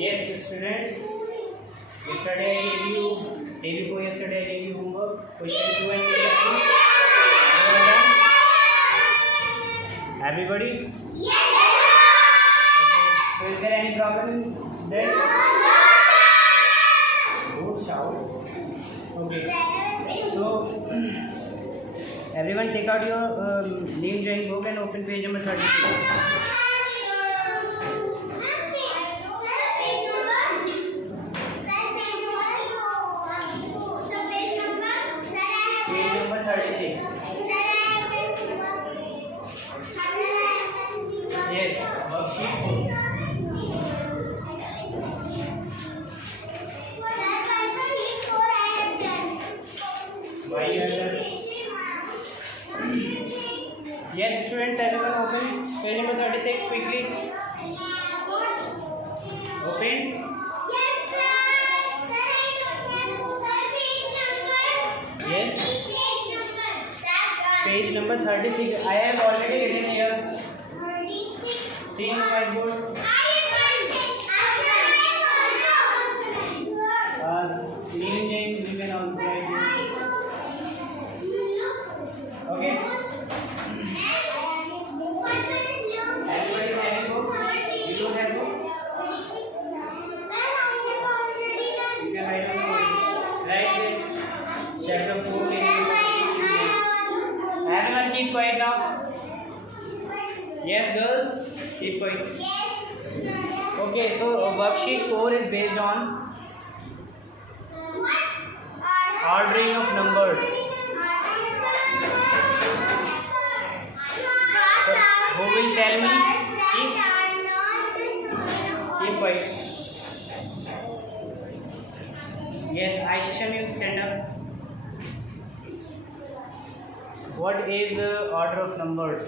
Yes, students. Yesterday I gave you, day before yesterday I gave you homework. Question 2 and question 3. Everybody? Yes. Okay. So is there any problem in that? Don't shout. Okay. So everyone take out your name drawing book and open page number 32. Yes, worksheet 4. Why you have done? Yes, students, everyone open page number 36 quickly. Open. Yes. Page number 36. I have already written here. See in the whiteboard. Name you can also write. Okay. Everybody having book? You don't have book? You can write on the board. Write it. Chapter 4. Everyone keep quiet now. Yes, girls, keep quiet. Okay, so worksheet 4 is based on ordering of numbers. So, who will tell me? Keep quiet. Yes, Aisha, you stand up. What is the order of numbers?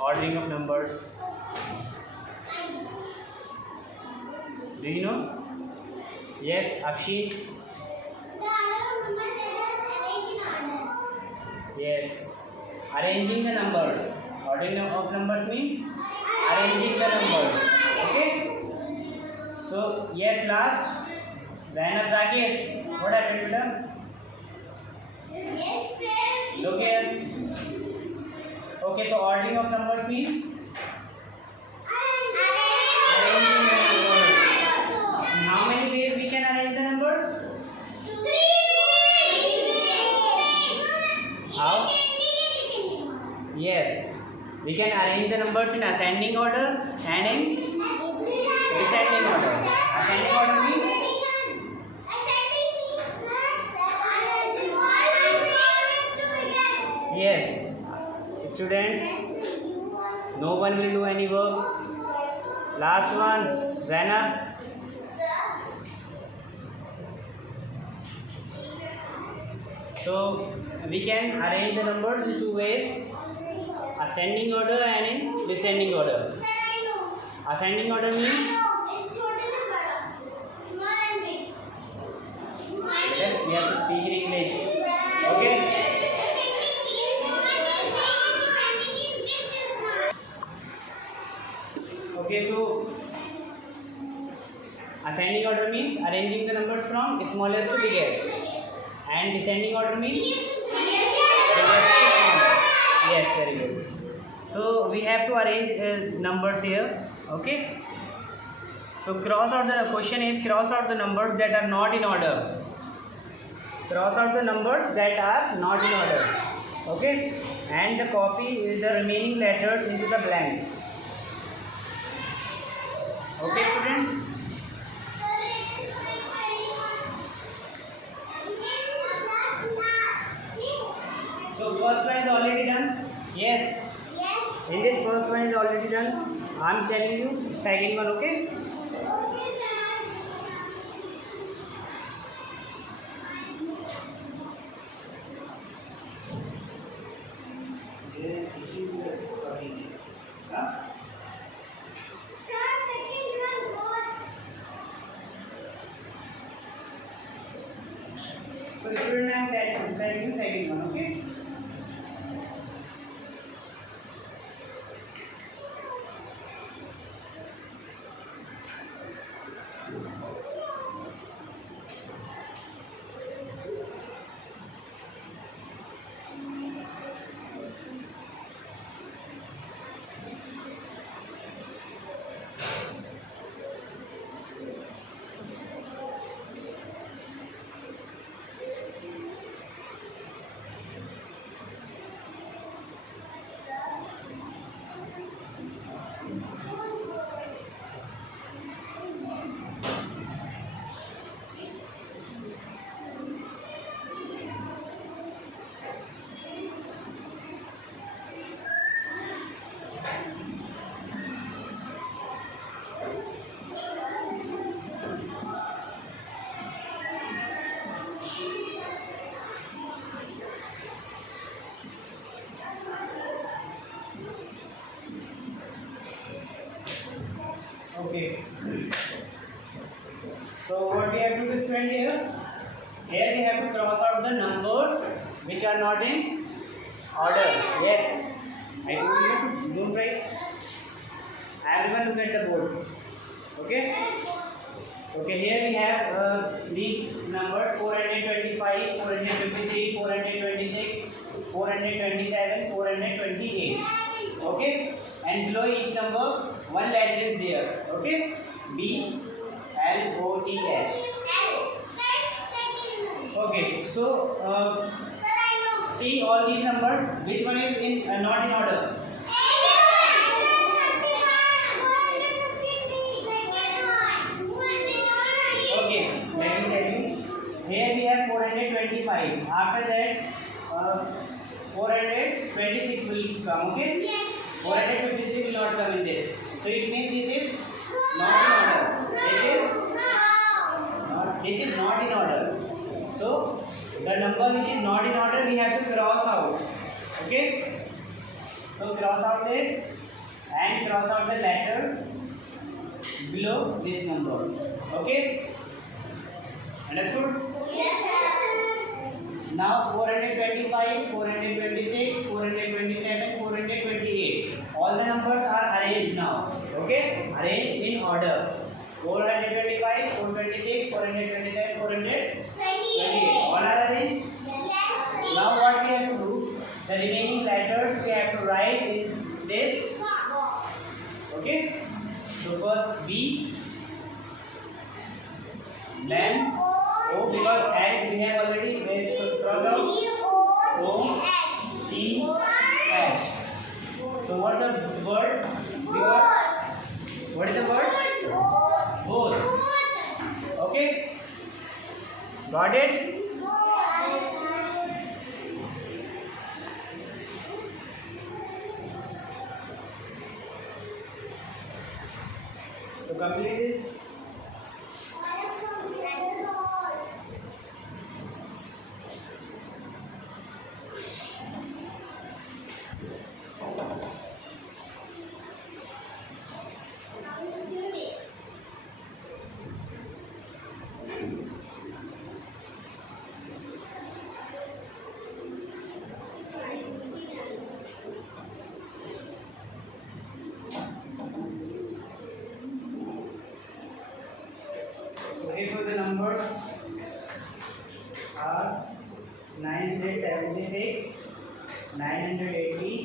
Ordering of numbers. Do you know? Yes, Afshin. Yes, arranging the numbers. Ordering of numbers means arranging the numbers. Okay. So yes, last. Zainab Zakir. What happened, madam? Look here. Okay, so ordering of numbers means arranging the numbers. In how many ways we can arrange the numbers? 3 ways. How? Yes, we can arrange the numbers in ascending order and in descending order. Ascending order means yes. Students, no one will do any work. Last one, Zainab. So we can arrange the numbers in 2 ways: ascending order and in descending order. Ascending order means yes, we have to speak in English. Okay. Okay, so ascending order means arranging the numbers from smallest to biggest, and descending order means yes, very good. So we have to arrange numbers here. Okay. So cross out the question is cross out the numbers that are not in order. Cross out the numbers that are not in order. Okay, and the copy the remaining letters into the blank. Okay, students. So first one is already done. Yes. In this first one is already done. I am telling you second one. Okay. So student, I am telling you second one. Okay. Okay. So what we have to do student here? Here we have to cross out the numbers which are not in order. Yes. I told you to don't write. Everyone look at the board. Okay. Okay. Here we have these numbers 425, 453, 426, 427, 428. Okay. And below each number, one letter is there. Okay. B L O T H. Okay. So see all these numbers. Which one is in not in order? Okay. Let me tell you. Here we have 425. After that, 426 will come. Okay. 453 will not come in this. So it means this is not in order. This is not in order. So the number which is not in order we have to cross out. Okay. So cross out this and cross out the letter below this number. Okay. Understood? Now 425, 426, 427, 428. All the numbers are arranged now. Okay? Arranged in order. 425, 426, 427, 428. All are arranged? Now what we have to do? The remaining letters we have to write in this. Okay? So first B, then O, because L we have already crossed out. O, T, H. So what the word? What is the word? Both. Okay? Got it? So complete this. For the numbers are 976, 980,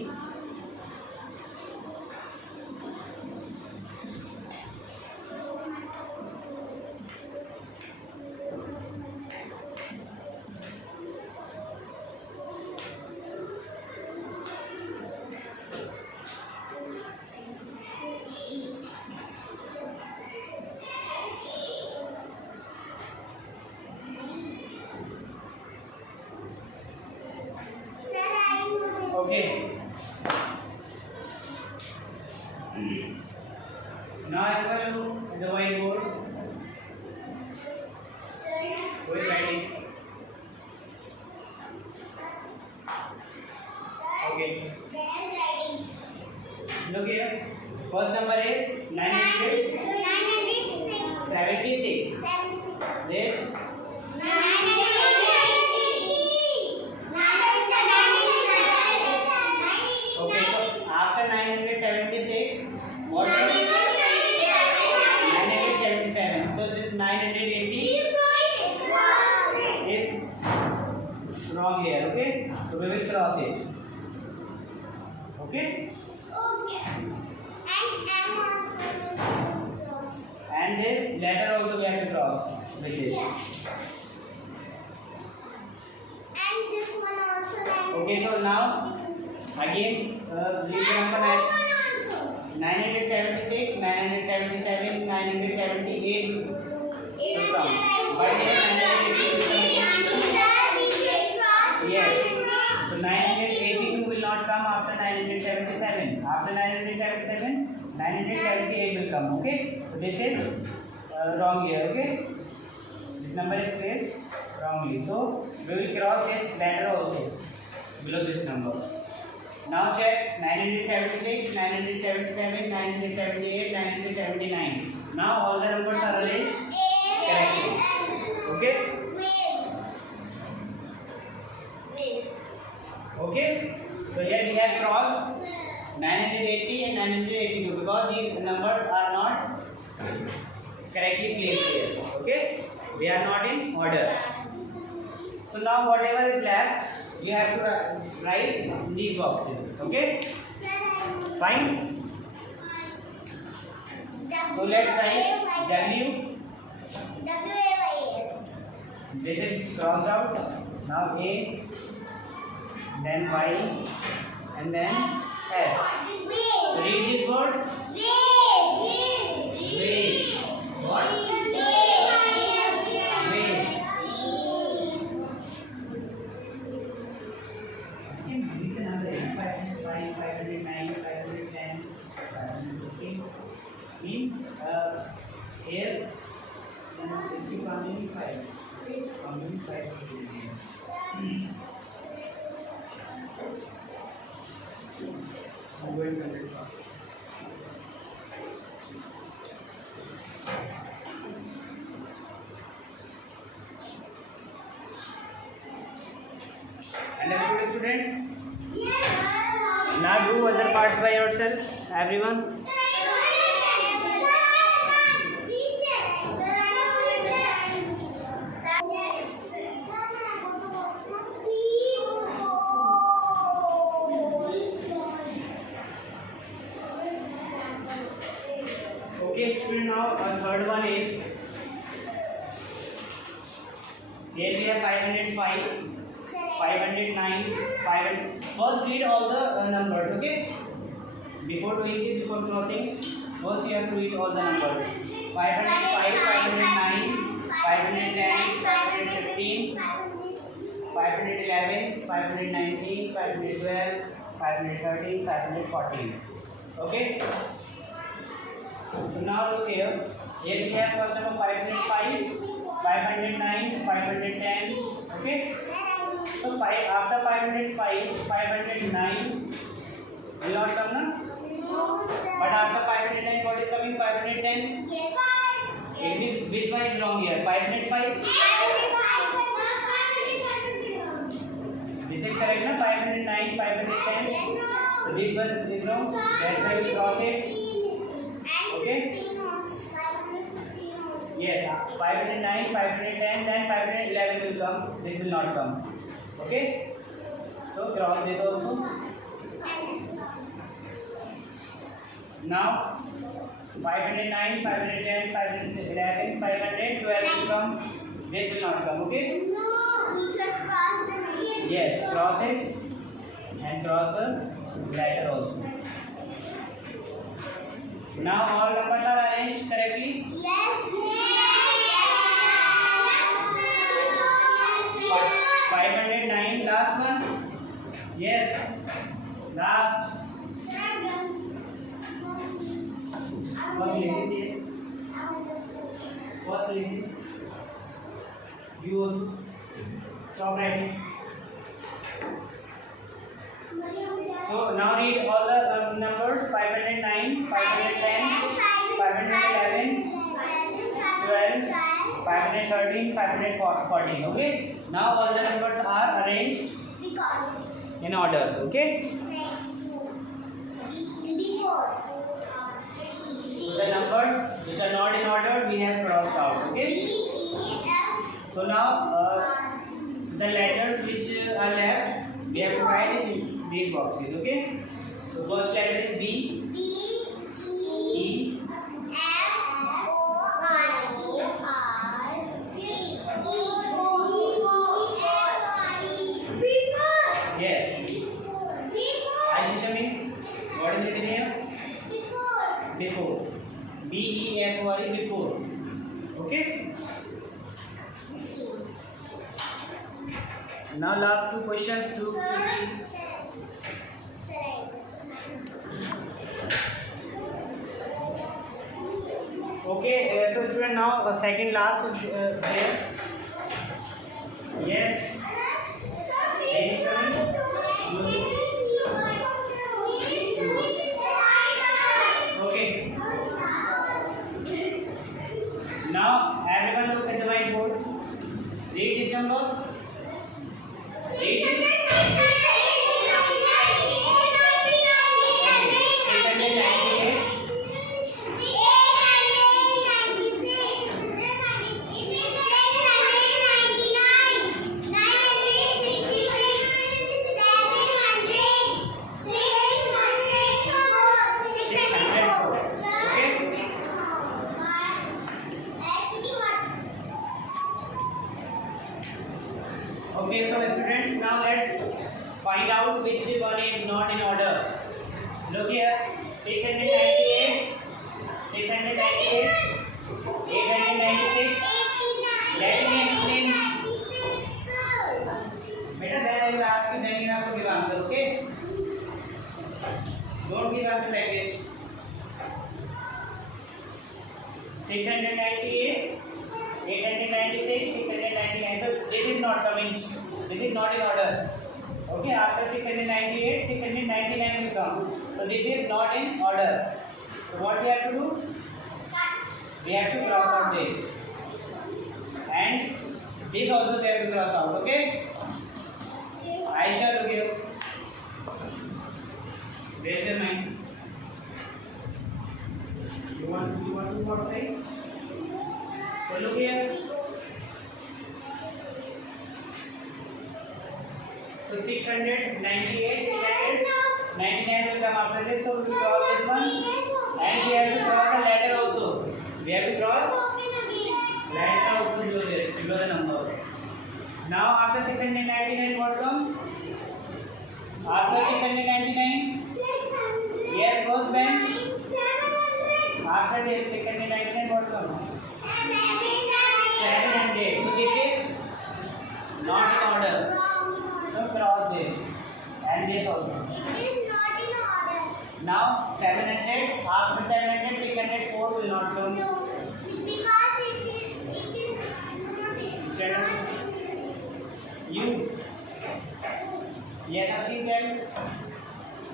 978 will come. Okay, so this is wrong here. Okay, this number is placed wrongly, so we will cross this letter also below this number. Now check 976, 977, 978, 979. Now all the numbers are arranged correctly. Okay. Okay. So here we have crossed 980 and 982 because these numbers are not correctly placed here. Okay. They are not in order. So now whatever is left, you have to write these boxes. Okay. Fine. So let's write W. This is crossed out. Now A, then Y, and then F. Read this word. Wave. What? Wave. Means here and इसकी counting 5 counting 5 I'm going to it. Understood, students? Now do other parts by yourself, everyone. Okay, student, now third one is here we have 505, 509, 500. First read all the numbers, okay? Before doing this, before closing, first you have to read all the numbers. 505, 509, 510, 515, 511, 519, 512, 513, 514. Okay? So now look here. Here we have first number 505, 509, 510. Okay? So after 505, 509 will not come, na? But after 509, what is coming? 510. Which one is wrong here? 505. This is correct, na? 509, 510. So this one is wrong. That's why we cross it. Okay. Yes, 509, 510, then 511 will come. This will not come. Okay. So cross this also. Now 509, 510, 511, 512 will come. This will not come. Okay. Yes, cross it and cross the letter also. Now all numbers are arranged correctly. 509, last one. Yes, last. First listen here. First listen. You also stop writing. So now read all the numbers: 509, 510, 511, 12, 513, 514. Okay. Now all the numbers are arranged in order. Okay. The numbers which are not in order we have crossed out. Okay. So now the letters which are left we have to write in these boxes. Okay. So first letter is B, E, yes. Aisha, what is it here? Before. B-E-F-O-R, before. Okay. Now last two questions. Okay, so student, now second last is there. Yes. Okay. 698, 698, 896. Let me explain. Better when I will ask you, then you have to give answer. Okay? Don't give answer like this. 698, 896, 699. So this is not coming. This is not in order. Okay, after 698, 699 will come. So this is not in order. So what we have to do? We have to cross out this. And this also we have to cross out. Okay? Aisha, look here. Where's your mind? You want to what thing? So look here. So 698, 699 will come after this. So we cross this one. And we have to cross the ladder also. We have to cross ladder also below this, below the number. Now after 699 what comes? After 699? Yes, first bench. After this 699 what comes? 700. So this is not in order. So cross this and this also. Now 700. After 700, 604 will not come. Because it is not. You. Yes, I think that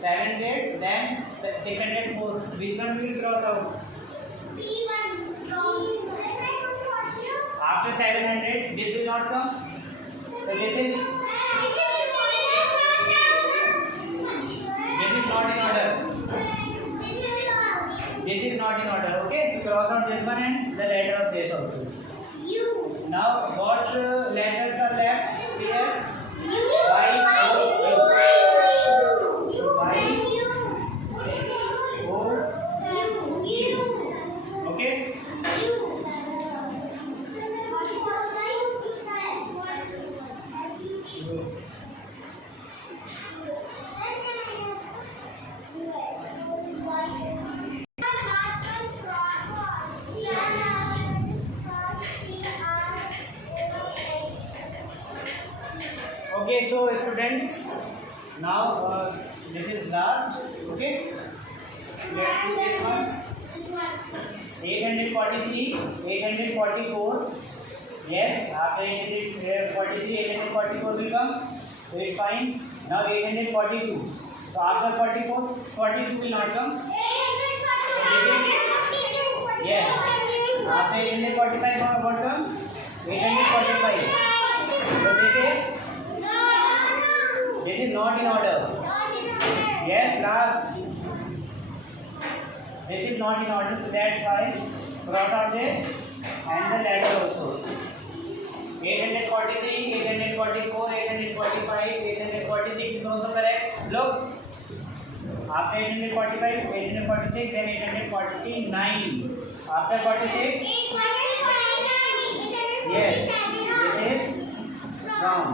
700, then 604. Which one will cross out? After 700, this will not come. So this is not in order. This is not in order. Okay, so cross out this one and the letter of this also. Now what letters are left here? Y, O, U. Okay. Okay, so students, now this is last. Okay, let's do this one. 843, 844. Yes, after 843, 844 will come. So it's fine. Now 842. So after 44, 42 will not come. Yes. After 845, what comes? 845. So this is not in order. Yes, last. This is not in order, so that's why cross out this and the ladder also. 843, 844, 845, 846 is also correct. Look. After 845, 846, then 849. After 46, yes, this is round.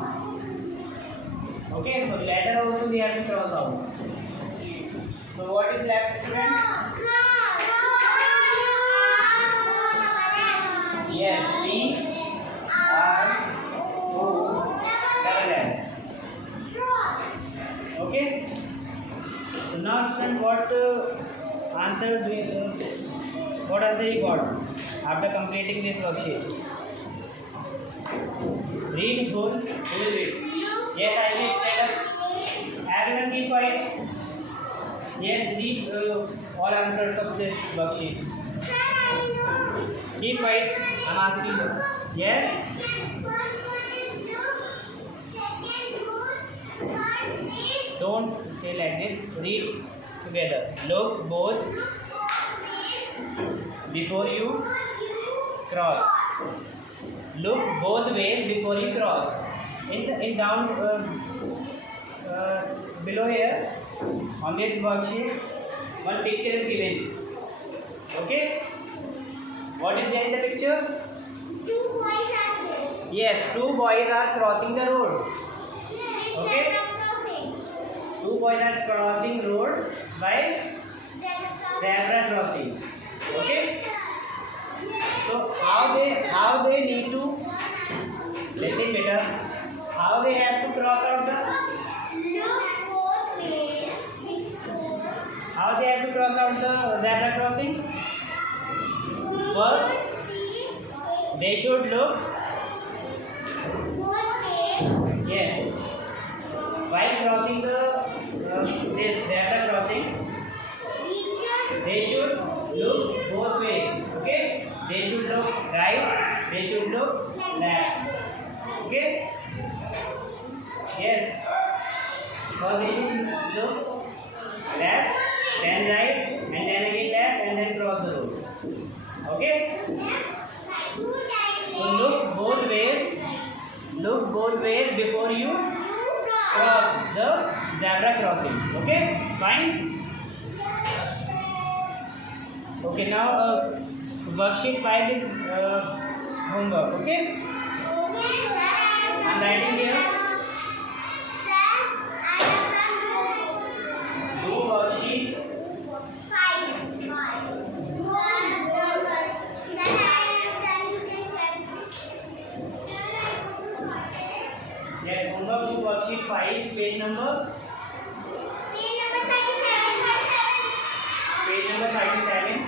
Okay, so ladder also we have to cross out. So what is left, student? Yes, B, R, O, double S. Okay. So now, student, what answer you got after completing this worksheet? Read full. Who will read? Yes, I will explain. Everyone keep quiet. Yes, read all answers of this worksheet. Keep quiet. I'm asking you. Yes? Don't say like this. Read together. Look both before you cross. Look both ways before you cross. In down below here on this worksheet, one picture is given. Okay. What is there in the picture? Two boys are there. Yes, two boys are crossing the road. Okay. Two boys are crossing road by crossing. Okay. So how they need to listen better. How they have to cross out the Look both ways before. how they have to cross out the zebra crossing? First, they should look. Yes. While crossing this zebra crossing, they should look both ways. Okay? They should look right. They should look left. Okay? Yes. First they should look left, then right, and then again left, and then cross the road. Okay? So look both ways. Look both ways before you cross the zebra crossing. Okay? Fine? Okay, now worksheet 5 is homework. Okay? I'm writing here. Do worksheet. Yes, homework do worksheet 5, page number 37.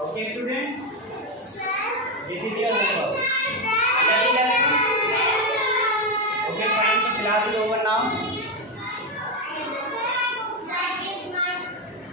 Okay, students, this is your homework. Okay, fine. So class is over now.